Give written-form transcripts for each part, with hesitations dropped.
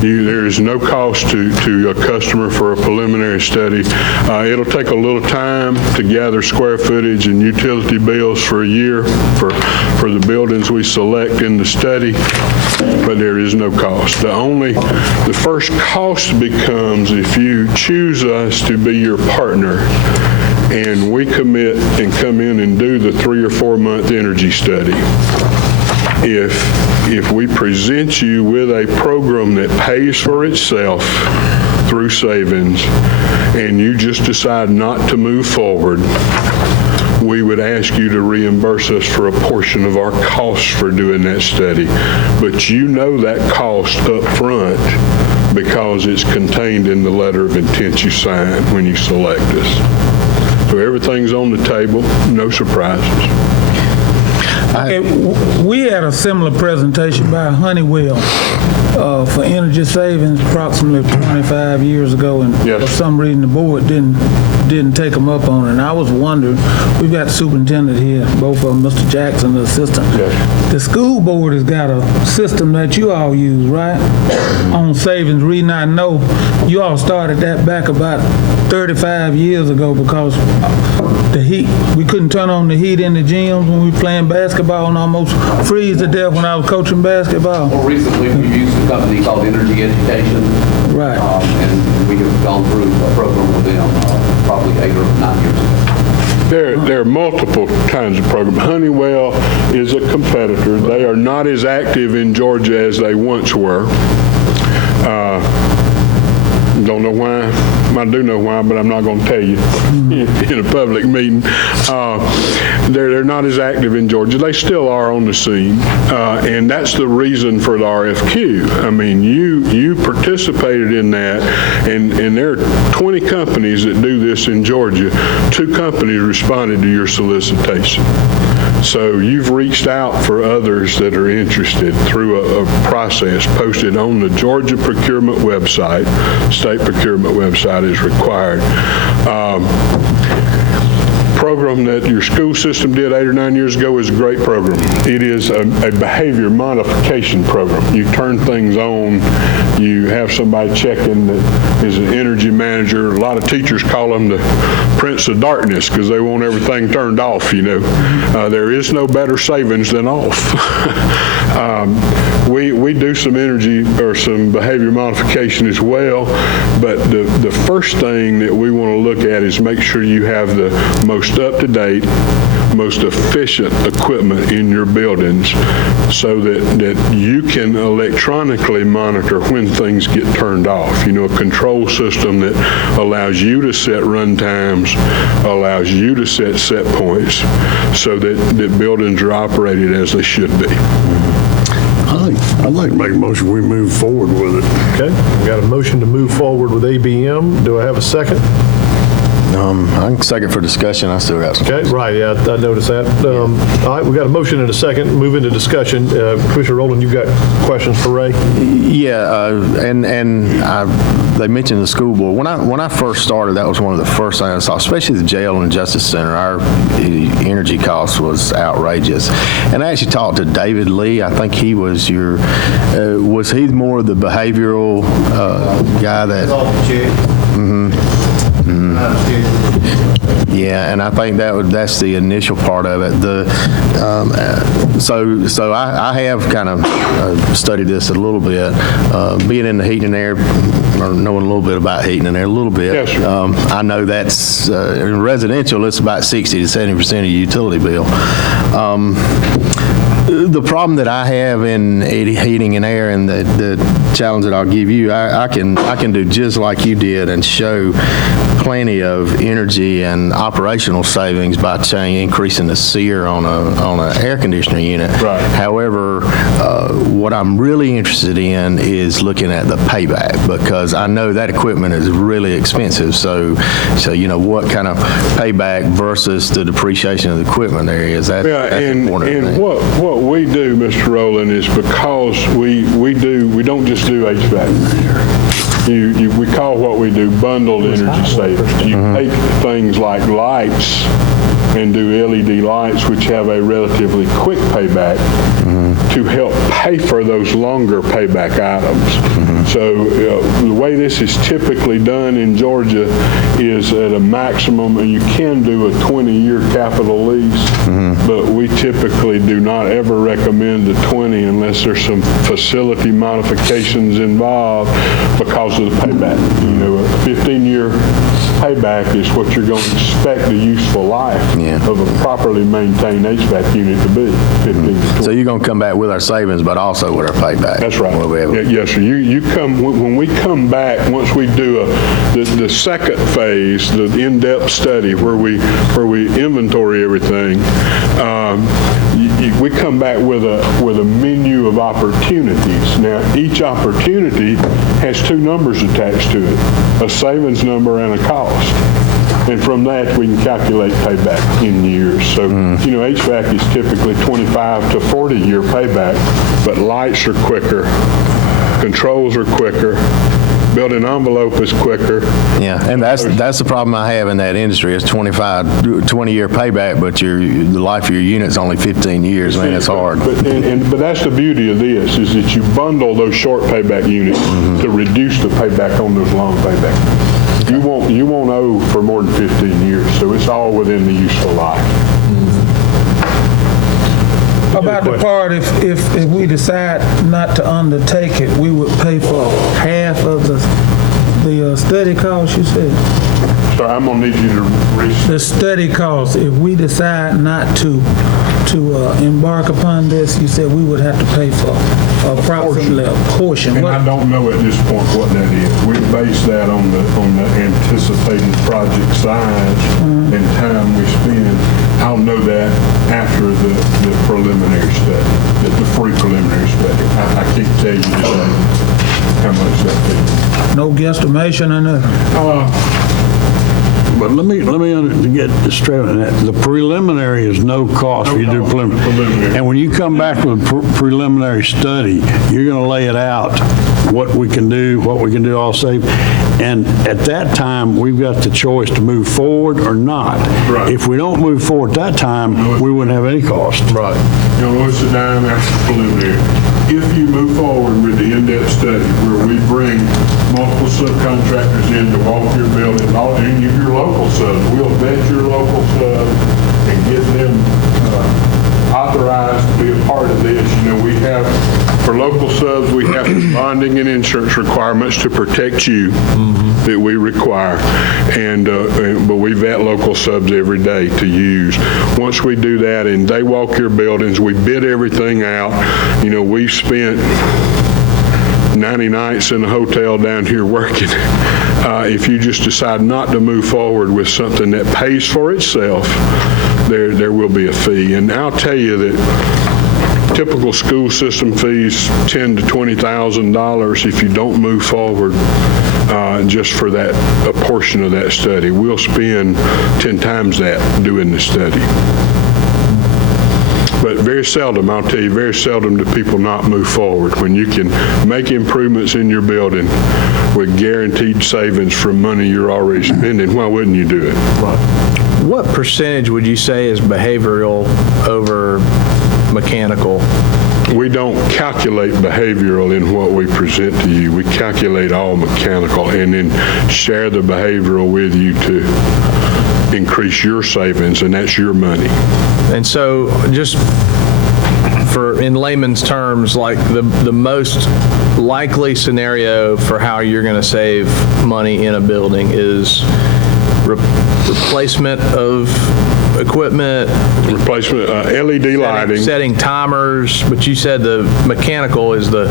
There is no cost to a customer for a preliminary study. It'll take a little time to gather square footage and utility bills for a year for the buildings we select in the study, but there is no cost. The first cost becomes if you choose us to be your partner and we commit and come in and do the 3 or 4 month energy study. If we present you with a program that pays for itself through savings and you just decide not to move forward, we would ask you to reimburse us for a portion of our costs for doing that study. But you know that cost up front because it's contained in the letter of intent you sign when you select us. So everything's on the table, no surprises. Okay, we had a similar presentation by Honeywell for energy savings approximately 25 years ago, and yes, for some reason the board didn't take them up on it. And I was wondering, we've got the superintendent here, both of them, Mr. Jackson, the assistant. Yes. The school board has got a system that you all use, right? On savings. Reason I know, you all started that back about 35 years ago because the heat, we couldn't turn on the heat in the gyms when we were playing basketball and almost freeze to death when I was coaching basketball. More recently, we used a company called Energy Education. Right. And we have gone through a program with them probably 8 or 9 years ago. There are multiple kinds of programs. Honeywell is a competitor. They are not as active in Georgia as they once were. Don't know why. I do know why, but I'm not going to tell you in a public meeting. They're not as active in Georgia. They still are on the scene, and that's the reason for the RFQ. I mean, you participated in that, and there are 20 companies that do this in Georgia. 2 companies responded to your solicitation. So you've reached out for others that are interested through a process posted on the Georgia procurement website. State procurement website is required. Program that your school system did 8 or 9 years ago is a great program. It is a behavior modification program. You turn things on, you have somebody checking that is an energy manager. A lot of teachers call them the Prince of Darkness because they want everything turned off, you know. There is no better savings than off. We do some energy or some behavior modification as well, but the first thing that we want to look at is make sure you have the most up-to-date, most efficient equipment in your buildings so that you can electronically monitor when things get turned off. You know, a control system that allows you to set run times, allows you to set points so that buildings are operated as they should be. I'd like to make a motion we move forward with it. Okay, we got a motion to move forward with ABM. Do I have a second? I can second for discussion. I still got some. Okay, right, yeah, I noticed that. All right, we got a motion and a second. Move into discussion. Commissioner Rowland, you've got questions for Ray? Yeah, they mentioned the school board. When I first started, that was one of the first things I saw, especially the jail and justice center. Our energy cost was outrageous. And I actually talked to David Lee. I think he was was he more of the behavioral guy that? Yeah, and I think that's the initial part of it. So I have kind of studied this a little bit, being in the heating and air, or knowing a little bit about heating and air, a little bit. Yes, I know that's in residential, it's about 60 to 70% of your utility bill. The problem that I have in heating and air, and the challenge that I'll give you, I can do just like you did and show plenty of energy and operational savings by increasing the SEER on a air conditioner unit. Right. However, what I'm really interested in is looking at the payback, because I know that equipment is really expensive. So you know, what kind of payback versus the depreciation of the equipment there is. That's important. And what we do, Mr. Rowland, is because we don't just do HVAC. We call what we do bundled energy savings. You take things like lights and do LED lights, which have a relatively quick payback, to help pay for those longer payback items. So the way this is typically done in Georgia is at a maximum, and you can do a 20-year capital lease, but we typically do not ever recommend the 20 unless there's some facility modifications involved because of the payback. You know, a 15-year payback is what you're going to expect the useful life of a properly maintained HVAC unit to be, 15 to 20. So you're going to come back with our savings, but also with our payback. That's right. We'll be able to- Yes, sir. You come, when we come back, once we do the second phase, the in-depth study where we inventory everything, we come back with a menu of opportunities. Now, each opportunity has two numbers attached to it, a savings number and a cost. And from that, we can calculate payback in years. So, you know, HVAC is typically 25 to 40-year payback, but lights are quicker, controls are quicker, building envelope is quicker. Yeah, and that's the problem I have in that industry. It's 20-year payback, but the life of your unit's only 15 years. Man, it's hard. But that's the beauty of this, is that you bundle those short payback units to reduce the payback on those long payback. You won't owe for more than 15 years, so it's all within the useful life. How about the part if we decide not to undertake it, we would pay for half of the study cost, you said? So I'm gonna need you to research. The study cost, if we decide not to embark upon this, you said we would have to pay for approximately a portion. And I don't know at this point what that is. We base that on the anticipated project size and time we spend. I'll know that after the preliminary study, the free preliminary study. I can't tell you today how much that is. No guesstimation or nothing? But let me get this straight on that. The preliminary is no cost. You do preliminary. And when you come back with a preliminary study, you're going to lay it out, what we can do all safe. And at that time, we've got the choice to move forward or not. Right. If we don't move forward at that time, we wouldn't have any cost. Right. You know, what's the dime after the preliminary? If you move forward with the in-depth study where we bring multiple subcontractors in to walk your building, any of your local subs, we'll vet your local subs and get them authorized to be a part of this. You know, we have, for local subs, we have bonding and insurance requirements to protect you that we require. But we vet local subs every day to use. Once we do that and they walk your buildings, we bid everything out. You know, we've spent 90 nights in a hotel down here working. If you just decide not to move forward with something that pays for itself, there will be a fee. And I'll tell you that typical school system fees, $10,000 to $20,000 if you don't move forward just for that, a portion of that study. We'll spend 10 times that doing the study. But very seldom, I'll tell you, very seldom do people not move forward. When you can make improvements in your building with guaranteed savings from money you're already spending, why wouldn't you do it? What percentage would you say is behavioral over mechanical? We don't calculate behavioral in what we present to you. We calculate all mechanical and then share the behavioral with you to increase your savings, and that's your money. And so just for, in layman's terms, like the most likely scenario for how you're going to save money in a building is replacement of equipment, Replacement, LED lighting. setting timers, but you said the mechanical is the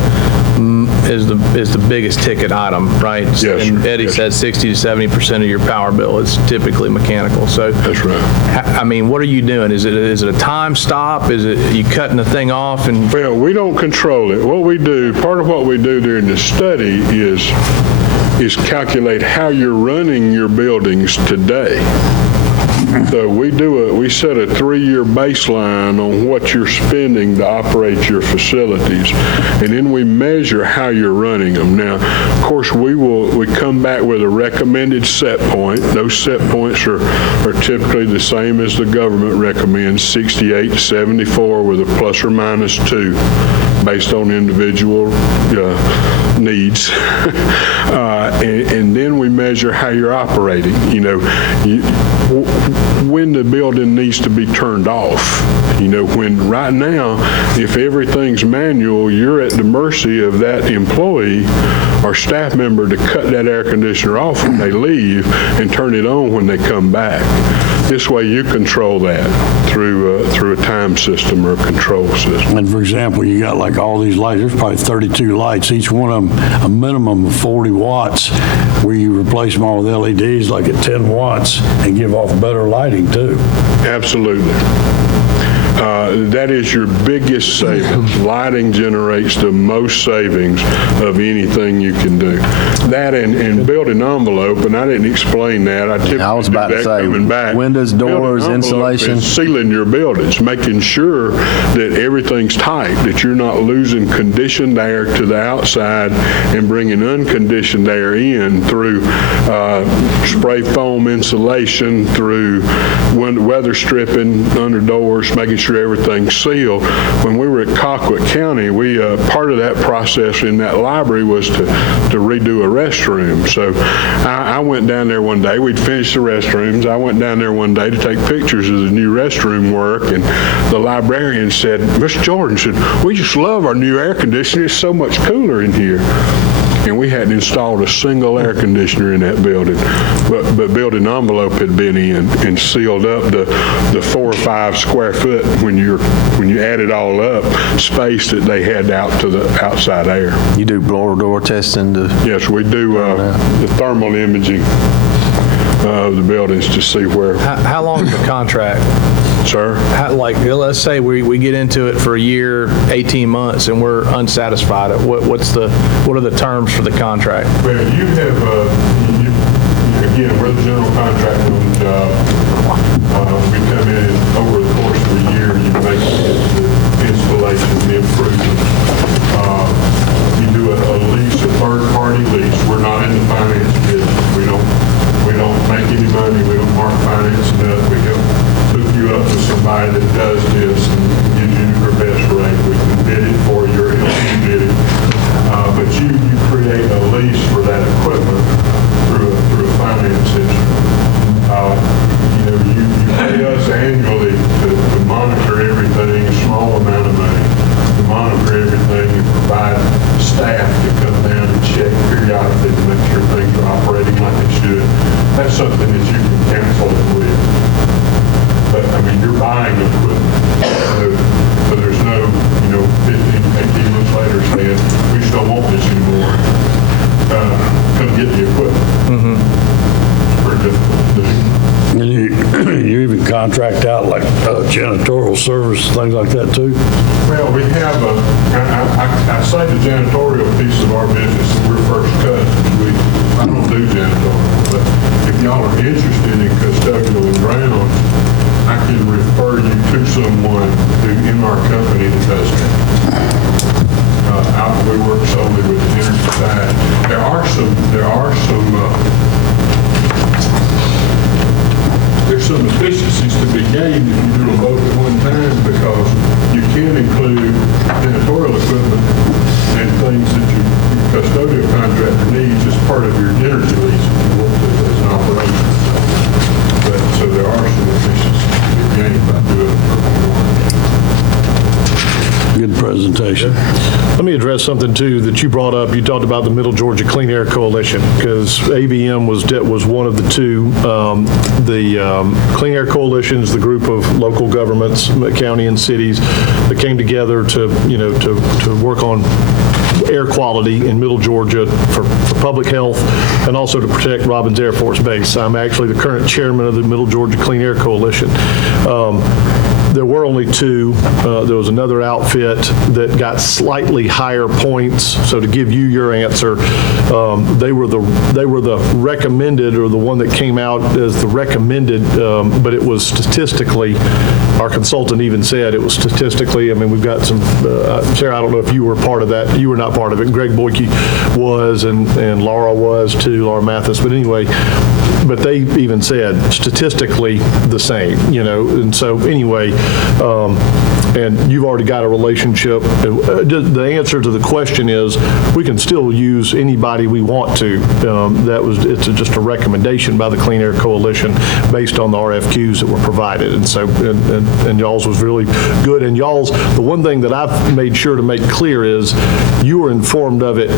biggest ticket item, right? Yes, And sir. Eddie Yes. said 60 to 70% of your power bill is typically mechanical. So That's right. I mean, what are you doing? Is it a time stop? Is it you cutting the thing off and Well, we don't control it. What we do, part of what we do during the study is calculate how you're running your buildings today. So we set a 3-year baseline on what you're spending to operate your facilities, and then we measure how you're running them. Now, of course, we come back with a recommended set point. Those set points are typically the same as the government recommends, 68 to 74 with a plus or minus 2 based on individual needs, and then we measure how you're operating. When the building needs to be turned off. When right now, if everything's manual, you're at the mercy of that employee or staff member to cut that air conditioner off when they leave and turn it on when they come back. This way you control that through a time system or a control system. And for example, you got like all these lights, there's probably 32 lights, each one of them a minimum of 40 watts, where you replace them all with LEDs like at 10 watts and give off better lighting too. Absolutely. That is your biggest savings. Lighting generates the most savings of anything you can do. That and building envelope, and I didn't explain that. I typically I was about do to that say, coming back. windows, doors, Building envelope insulation. is sealing your buildings, making sure that everything's tight, that you're not losing conditioned air to the outside and bringing unconditioned air in through spray foam insulation, through weather stripping under doors, making sure everything's sealed. When we were at Colquitt County, we part of that process in that library was to redo a restroom. So I went down there one day. We'd finished the restrooms. I went down there one day to take pictures of the new restroom work, and the librarian said, Mr. Jordan said, we just love our new air conditioner. It's so much cooler in here. And we hadn't installed a single air conditioner in that building, but building envelope had been in and sealed up the 4 or 5 square foot when you add it all up space that they had out to the outside air. You do blower door testing to... Yes, we do the thermal imaging of the buildings to see where. How long is the contract? Sir? Let's say we get into it for a year, 18 months, and we're unsatisfied. What are the terms for the contract? Well, you have, again, we're the general contractor on the job. We come in over the course of a year, you make the installation, the improvements. You do a lease, a third-party lease. We're not in the finance business. We don't make any money. We don't mark finance enough. We don't hook you up with somebody that does this and gives you your best rate. We can bid it for you or help you bid it. But you create a lease for that equipment through a finance system. You pay us annually to monitor everything, a small amount of money, to monitor everything and provide staff to come down and check periodically to make sure things are operating like they should. That's something that you can cancel it with. But, you're buying equipment. So there's no, 15, 18 months later saying, we just don't want this anymore. Come get the equipment. It's pretty difficult to do. And you even contract out like janitorial service, things like that too? Well, we have I say the janitorial piece of our business, we're first cut. I don't do janitorial, but if y'all are interested in custodial and ground, I can refer you to someone in our company that does that. We work solely with the energy side. There's some efficiencies to be gained if you do them both at one time, because you can include janitorial equipment and things that your custodial contractor needs as part of your energy lease if you want to as an operation. So there are some efficiencies to be gained by doing it. Good presentation. Let me address something, too, that you brought up. You talked about the Middle Georgia Clean Air Coalition, because ABM was one of the two. The Clean Air Coalition is the group of local governments, county and cities, that came together to work on air quality in Middle Georgia for public health and also to protect Robins Air Force Base. I'm actually the current chairman of the Middle Georgia Clean Air Coalition. There were only two. There was another outfit that got slightly higher points. So to give you your answer, they were the recommended, or the one that came out as the recommended, but it was statistically, our consultant even said it was statistically, we've got some, Sarah, I don't know if you were part of that. You were not part of it. Greg Boyke was, and Laura was too, Laura Mathis. But anyway, but they even said statistically the same, and so anyway, and you've already got a relationship. The answer to the question is, we can still use anybody we want to. It's just a recommendation by the Clean Air Coalition based on the RFQs that were provided. And so, and y'all's was really good. And y'all's, the one thing that I've made sure to make clear is you were informed of it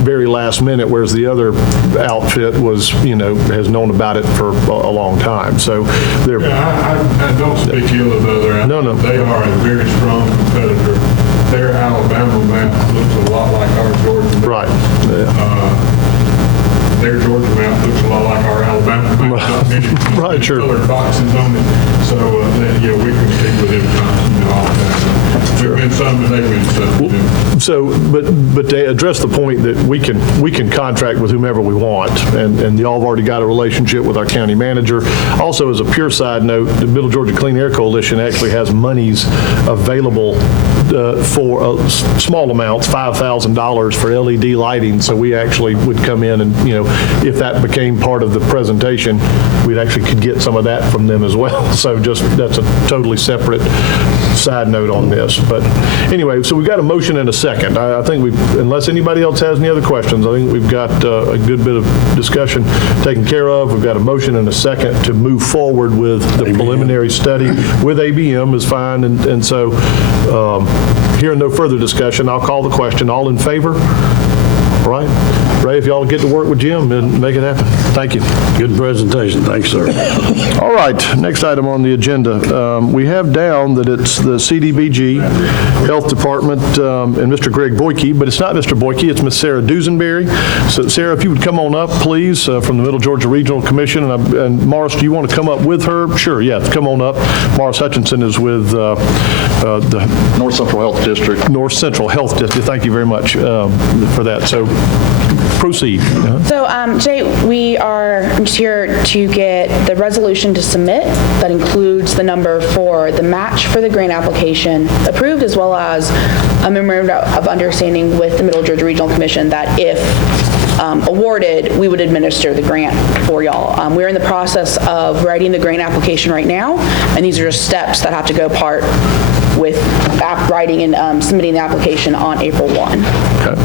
very last minute, whereas the other outfit was, has known about it for a long time. So they're. I don't speak ill of the other outfit. No. They are a very strong competitor. Their Alabama map looks a lot like our Georgia map. Right. Their Georgia map looks a lot like our Alabama map. Not many Right, sure. colored boxes on it. So, we can stick with them, all the time. We've been some, and they've been some. So, but to address the point that we can contract with whomever we want, and y'all have already got a relationship with our county manager. Also, as a pure side note, the Middle Georgia Clean Air Coalition actually has monies available for small amounts, $5,000 for LED lighting. So we actually would come in and, if that became part of the presentation, we'd actually could get some of that from them as well. So that's a totally separate side note on this. But anyway, so we've got a motion and a second. I think unless anybody else has any other questions, I think we've got a good bit of discussion taken care of. We've got a motion and a second to move forward with the preliminary study with ABM is fine. And so hearing no further discussion, I'll call the question. All in favor? All right. Ray, if y'all get to work with Jim and make it happen. Thank you. Good presentation. Thanks, sir. All right, next item on the agenda. We have down that it's the CDBG, Health Department, and Mr. Greg Boyke, but it's not Mr. Boyke, it's Ms. Sarah Dusenberry. So Sarah, if you would come on up, please, from the Middle Georgia Regional Commission. And Morris, do you want to come up with her? Sure, yeah, come on up. Morris Hutchinson is with the North Central Health District. North Central Health District. Thank you very much for that. So proceed. So, Jay, we are just here to get the resolution to submit that includes the number for the match for the grant application approved, as well as a memorandum of understanding with the Middle Georgia Regional Commission that if awarded, we would administer the grant for y'all. We're in the process of writing the grant application right now, and these are just steps that have to go part with writing and submitting the application on April 1. Okay.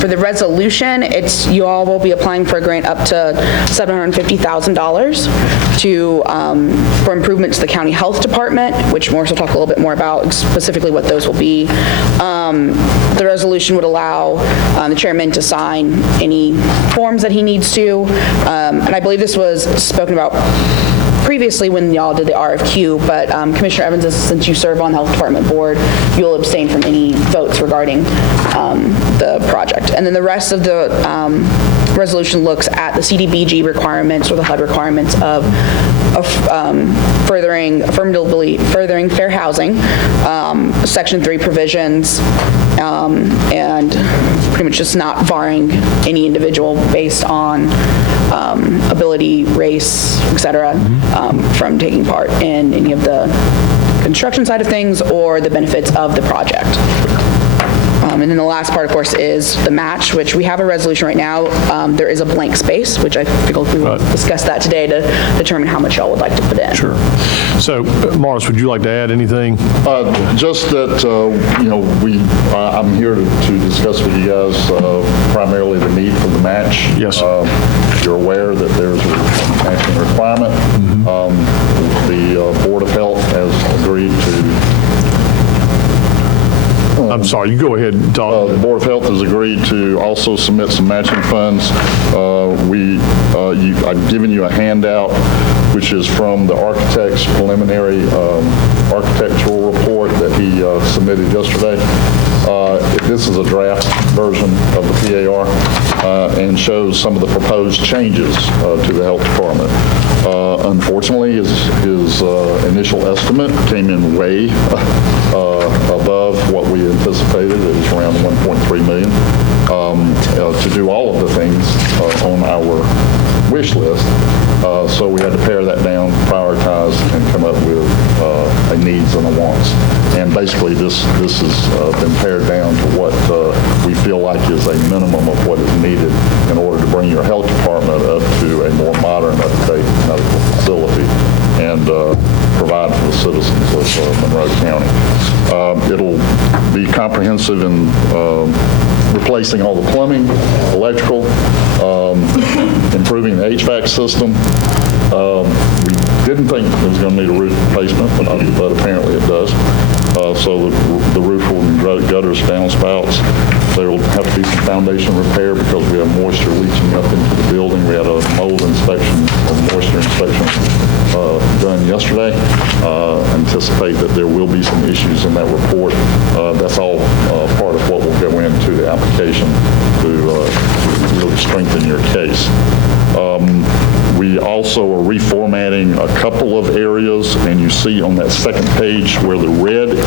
For the resolution, you all will be applying for a grant up to $750,000 for improvements to the county health department, which Morris will talk a little bit more about specifically what those will be. The resolution would allow the chairman to sign any forms that he needs to, and I believe this was spoken about previously when y'all did the RFQ, but Commissioner Evans, since you serve on the Health Department Board, you'll abstain from any votes regarding the project. And then the rest of the resolution looks at the CDBG requirements or the HUD requirements of affirmatively furthering fair housing, Section 3 provisions, and pretty much just not barring any individual based on ability, race, et cetera, from taking part in any of the construction side of things or the benefits of the project. And then the last part, of course, is the match, which we have a resolution right now. There is a blank space, which I feel we will discuss that today to determine how much y'all would like to put in. Sure. So, Morris, would you like to add anything? Just that, I'm here to discuss with you guys primarily the need for the match. Yes. You're aware that there's a matching requirement. The Board of Health has agreed to I'm sorry, you go ahead and talk. The Board of Health has agreed to also submit some matching funds. I've given you a handout, which is from the architect's preliminary architectural report that he submitted yesterday. This is a draft version of the PAR and shows some of the proposed changes to the health department. Unfortunately, his initial estimate came in way above what we anticipated. It was around $1.3 million to do all of the things on our wish list. So we had to pare that down, prioritize, and come up with a needs and a wants. And basically, this has been pared down to what we feel like is a minimum of what is needed in order to bring your health department up to a more modern, up-to-date medical facility and provide for the citizens of Monroe County. extensive in replacing all the plumbing, electrical, improving the HVAC system. We didn't think it was going to need a roof replacement, but apparently it does. So the roof will need gutters, downspouts. There will have to be some foundation repair because we have moisture leaching up into the building. We had a mold inspection or moisture inspection done yesterday. Anticipate that there will be some issues in that report. That's all part of what will go into the application to really strengthen your case. We also are reformatting a couple of areas, and you see on that second page where the red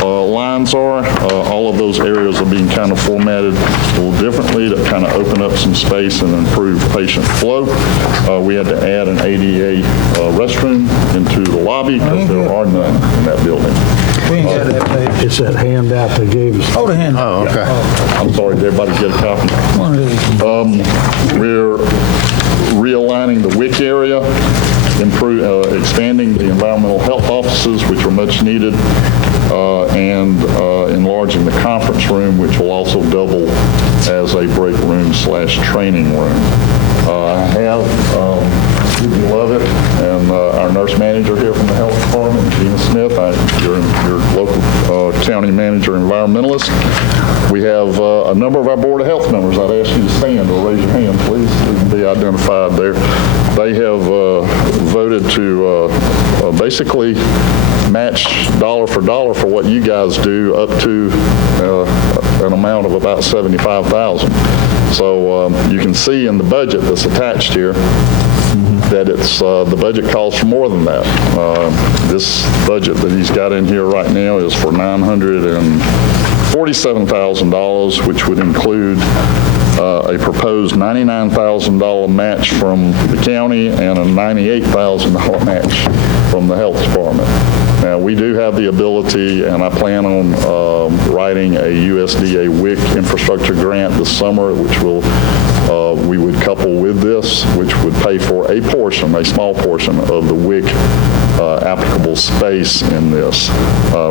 lines are, all of those areas are being kind of formatted a little differently to kind of open up some space and improve patient flow. We had to add an ADA restroom into the lobby because there are none in that building. We ain't got that page. It's that handout they gave us. Oh, the hand. Oh, okay. I'm sorry, did everybody get a copy? One of these. We're realigning the WIC area, expanding the environmental health offices, which are much needed, and enlarging the conference room, which will also double as a break room / training room. I have, you love it, and our nurse manager here from the health department, Gina Smith, your local county manager environmentalist. We have a number of our Board of Health members. I'd ask you to stand or raise your hand, please. You can be identified there. They have voted to basically match dollar for dollar for what you guys do up to an amount of about $75,000. So you can see in the budget that's attached here that it's the budget calls for more than that. This budget that he's got in here right now is for $947,000, which would include a proposed $99,000 match from the county and a $98,000 match from the health department. Now, we do have the ability, and I plan on writing a USDA WIC infrastructure grant this summer, which will we would couple with this, which would pay for a portion, a small portion of the WIC applicable space in this.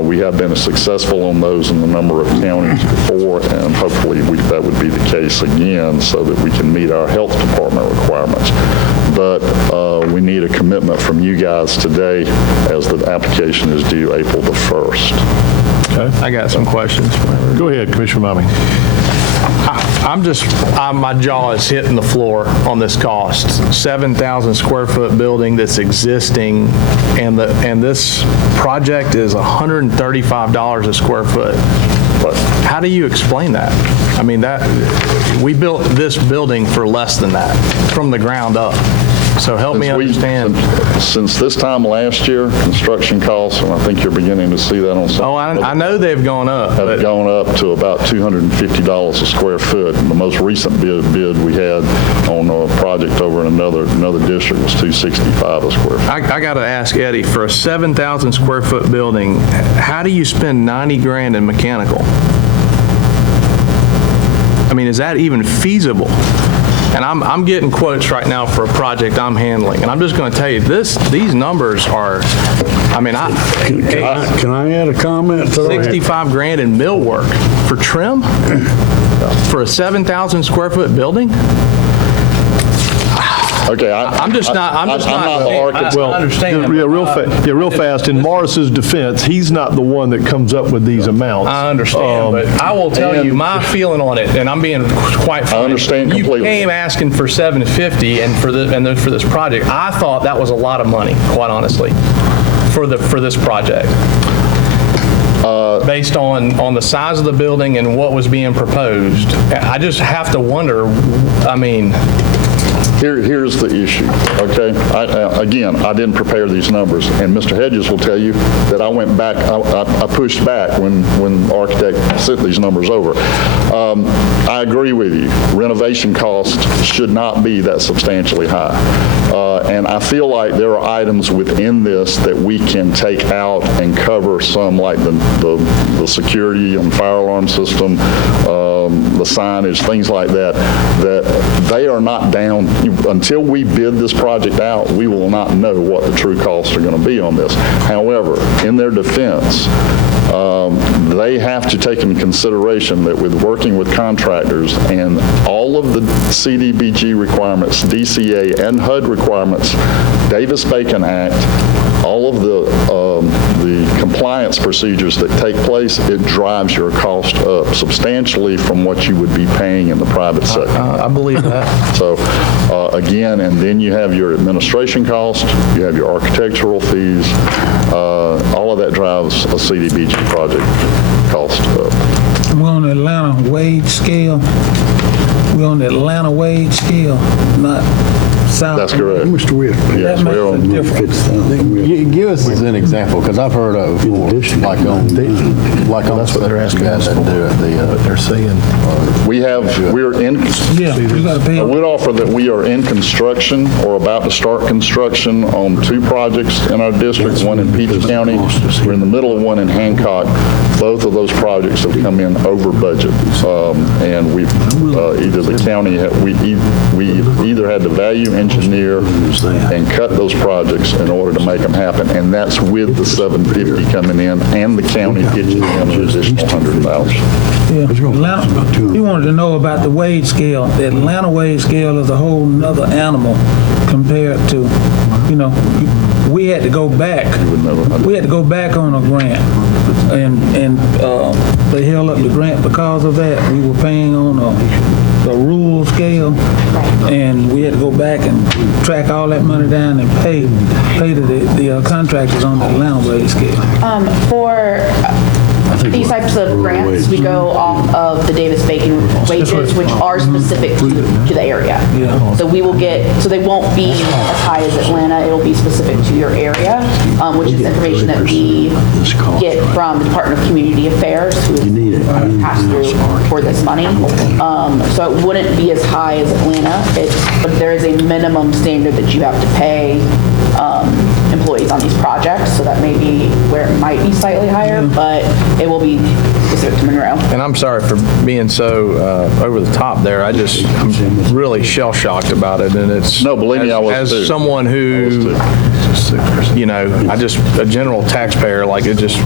We have been successful on those in a number of counties before, and hopefully that would be the case again so that we can meet our health department requirements. But we need a commitment from you guys today as the application is due April the 1st. Okay. I got some questions. Go ahead, Commissioner Mommy. My jaw is hitting the floor on this cost. 7,000 square foot building that's existing, and this project is $135 a square foot. How do you explain that? I mean, we built this building for less than that, from the ground up. So help me understand. Since this time last year, construction costs, and I think you're beginning to see that on some. Oh, I know they've gone up. Have gone up to about $250 a square foot. And the most recent bid we had on a project over in another district was $265 a square foot. I got to ask Eddie, for a 7,000 square foot building, how do you spend 90 grand in mechanical? I mean, is that even feasible? And I'm getting quotes right now for a project I'm handling, and I'm just going to tell you these numbers are, I mean, Can I add a comment? 65 grand in millwork for trim for a 7,000 square foot building. Okay, I'm just not the architect. Well, understand. real fast. In Morris's defense, he's not the one that comes up with these amounts. I understand, but I will tell you my feeling on it, and I'm being quite frank. I understand completely. You came asking for $750 and for this project. I thought that was a lot of money, quite honestly, for this project. Based on the size of the building and what was being proposed. I just have to wonder, I mean, Here's the issue, okay? Again, I didn't prepare these numbers, and Mr. Hedges will tell you that I went back, I pushed back when the architect sent these numbers over. I agree with you. Renovation costs should not be that substantially high. And I feel like there are items within this that we can take out and cover some, like the security and fire alarm system, the signage, things like that they are not down. Until we bid this project out, we will not know what the true costs are going to be on this. However, in their defense, they have to take into consideration that with working with contractors and all of the CDBG requirements, DCA and HUD requirements, Davis-Bacon Act, all of the compliance procedures that take place, it drives your cost up substantially from what you would be paying in the private sector. I believe that. So again, and then you have your administration cost, you have your architectural fees, all of that drives a CDBG project cost up. We're on the Atlanta wage scale. We're on the Atlanta wage scale, not South. That's correct. Mr. Witt. Yes, That we're makes on. a difference. Give us an example, because I've heard of it before, like on that's what they're asking us for. They're saying. We're in, Yeah, you gotta pay I them. would offer that we are in construction or about to start construction on 2 projects in our district, one in Peach County. We're in the middle of one in Hancock. Both of those projects have come in over budget. And we've, either the county, we either had to value engineer and cut those projects in order to make them happen. And that's with the 750 coming in and the county pitching in an additional 100,000. Yeah. Atlanta, he wanted to know about the wage scale. The Atlanta wage scale is a whole nother animal compared to, we had to go back. We had to go back on a grant. And they held up the grant because of that. We were paying on the rural scale, and we had to go back and track all that money down and pay the contractors on the Atlanta wage scale. For these types of grants, we go off of the Davis-Bacon wages, which are specific to the area. Yeah. So we will get, so they won't be as high as Atlanta, it'll be specific to your area, which is information that we get from the Department of Community Affairs, who is passed through for this money. So it wouldn't be as high as Atlanta, but there is a minimum standard that you have to pay employees on these projects, so that may be where it might be slightly higher, but it will be specific to Monroe. And I'm sorry for being so over the top there. I'm really shell-shocked about it, and it's... No, believe me, I was too. As someone who, a general taxpayer, like it just...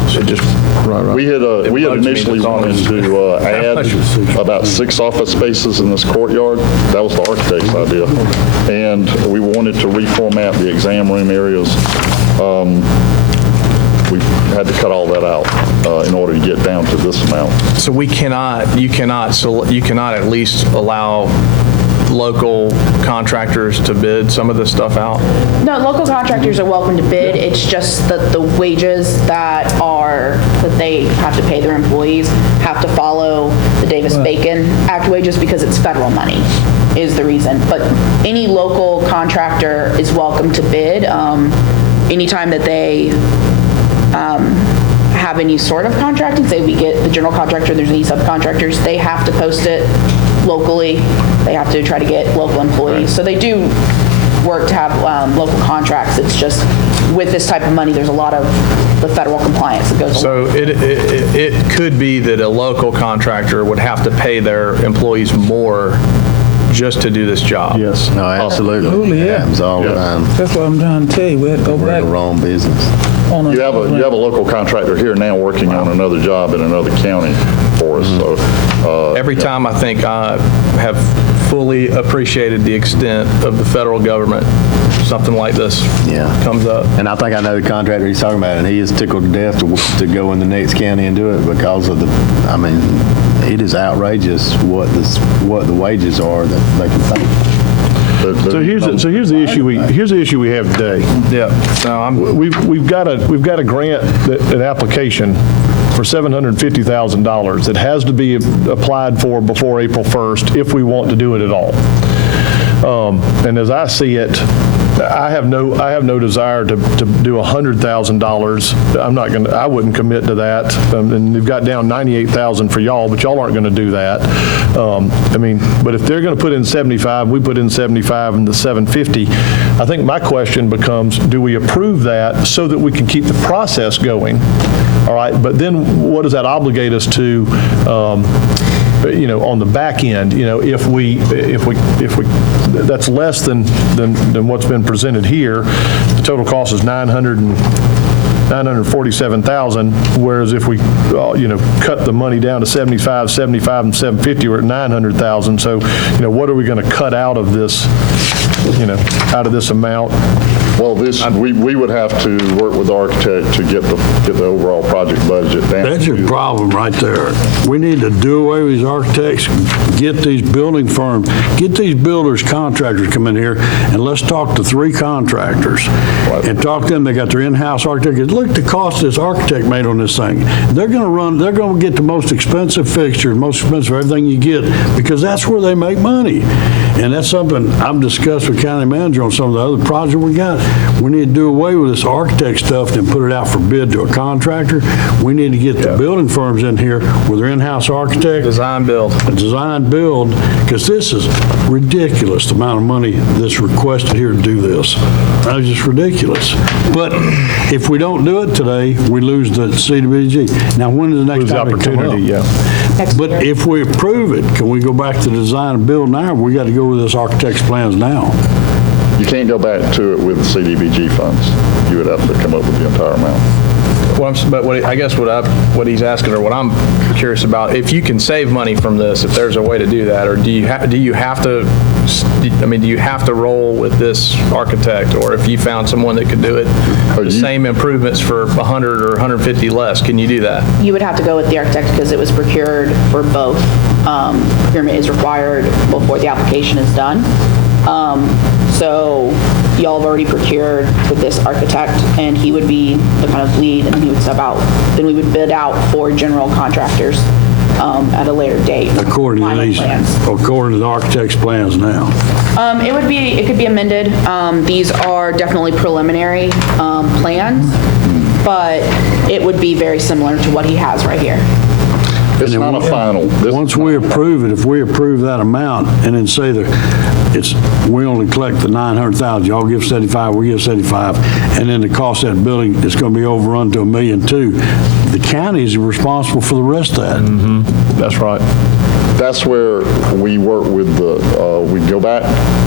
We had bugs me initially that's all wanted it is. to add about 6 office spaces in this courtyard. That was the architect's idea. And we wanted to reformat the exam room areas. We had to cut all that out in order to get down to this amount. So you cannot at least allow local contractors to bid some of this stuff out? No, local contractors are welcome to bid. It's just that the wages that they have to pay their employees have to follow the Davis-Bacon Act wages because it's federal money is the reason. But any local contractor is welcome to bid. Anytime that they have any sort of contracting, say we get the general contractor, there's any subcontractors, they have to post it locally. They have to try to get local employees. So they do work to have local contracts. It's just with this type of money, there's a lot of the federal compliance that goes along. So it could be that a local contractor would have to pay their employees more just to do this job. Yes. No, absolutely. Absolutely, It yeah. happens all the time. That's what I'm trying to tell you. We had to go We're back in the wrong business. on You have a local contractor here now working on another job in another county for us, so. Every time I think I have fully appreciated the extent of the federal government, something like this Yeah. comes up. And I think I know the contractor he's talking about, and he is tickled to death to go in the next county and do it because of it is outrageous what the wages are that they can pay. So here's the issue we have today. Yeah. No, We've got a grant, an application for $750,000 that has to be applied for before April 1st if we want to do it at all. And as I see it, I have no desire to do $100,000. I wouldn't commit to that. And they've got down $98,000 for y'all, but y'all aren't going to do that. But if they're going to put in 75, we put in 75 and the 750. I think my question becomes, do we approve that so that we can keep the process going? All right, but then what does that obligate us to? On the back end, if we that's less than what's been presented here, the total cost is $900 $947,000, whereas if we, cut the money down to 75, 75, and 750, we're at $900,000. So, what are we going to cut out of this, out of this amount? Well, we would have to work with the architect to get the overall project budget down. That's your problem right there. We need to do away with these architects, get these building firms, get these builders, contractors come in here, and let's talk to 3 contractors and talk to them. They got their in-house architect. Look at the cost this architect made on this thing. They're going to get the most expensive fixture, most expensive everything you get, because that's where they make money. And that's something I've discussed with county manager on some of the other projects we got. We need to do away with this architect stuff and put it out for bid to a contractor. We need to get the building firms in here with their in-house architect. Design build. Design build, because this is ridiculous, the amount of money that's requested here to do this. That's just ridiculous. But if we don't do it today, we lose the CDBG. Now, when is the next Lose the time it come up? opportunity, yeah. But if we approve it, can we go back to design and build now? We got to go with this architect's plans now. You can't go back to it with CDBG funds. You would have to come up with the entire amount. But what he's asking, or what I'm curious about, if you can save money from this, if there's a way to do that, or do you have to roll with this architect, or if you found someone that could do it, the same improvements for 100 or 150 less, can you do that? You would have to go with the architect because it was procured for both. Procurement is required before the application is done. So y'all have already procured with this architect, and he would be the kind of lead, and he would step out. Then we would bid out for general contractors at a later date. According to Final these, plans. according to the architect's plans now. It could be amended. These are definitely preliminary plans, but it would be very similar to what he has right here. It's not a final. Once we approve it, if we approve that amount and then say that we only collect the 900,000, y'all give 75, we give 75, and then the cost of that building is going to be overrun to $1.2 million, the county is responsible for the rest of that. That's right. That's where we work with we go back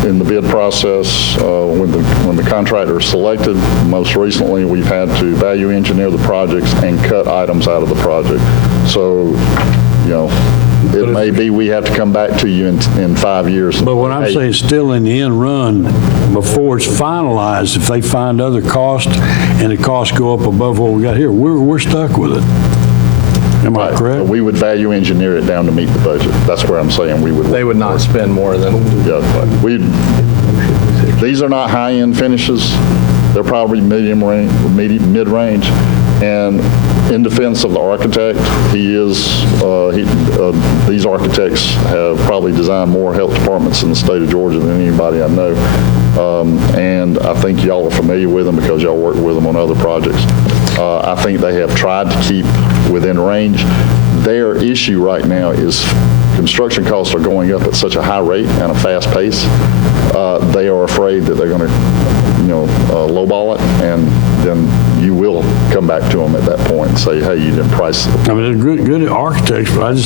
in the bid process when the contractor is selected. Most recently, we've had to value engineer the projects and cut items out of the project. So, it may be we have to come back to you in 5 years. But what I'm saying, still in the end run, before it's finalized, if they find other costs and the costs go up above what we got here, we're stuck with it. Am I correct? We would value engineer it down to meet the budget. That's where I'm saying we would. They would not spend more than. Yeah, these are not high-end finishes. They're probably mid-range. And in defense of the architect, these architects have probably designed more health departments in the state of Georgia than anybody I know. And I think y'all are familiar with them because y'all work with them on other projects. I think they have tried to keep within range. Their issue right now is construction costs are going up at such a high rate and a fast pace. They are afraid that they're going to, lowball it, and then you will come back to them at that point and say, hey, you didn't price it. I mean, they're good architects, but I just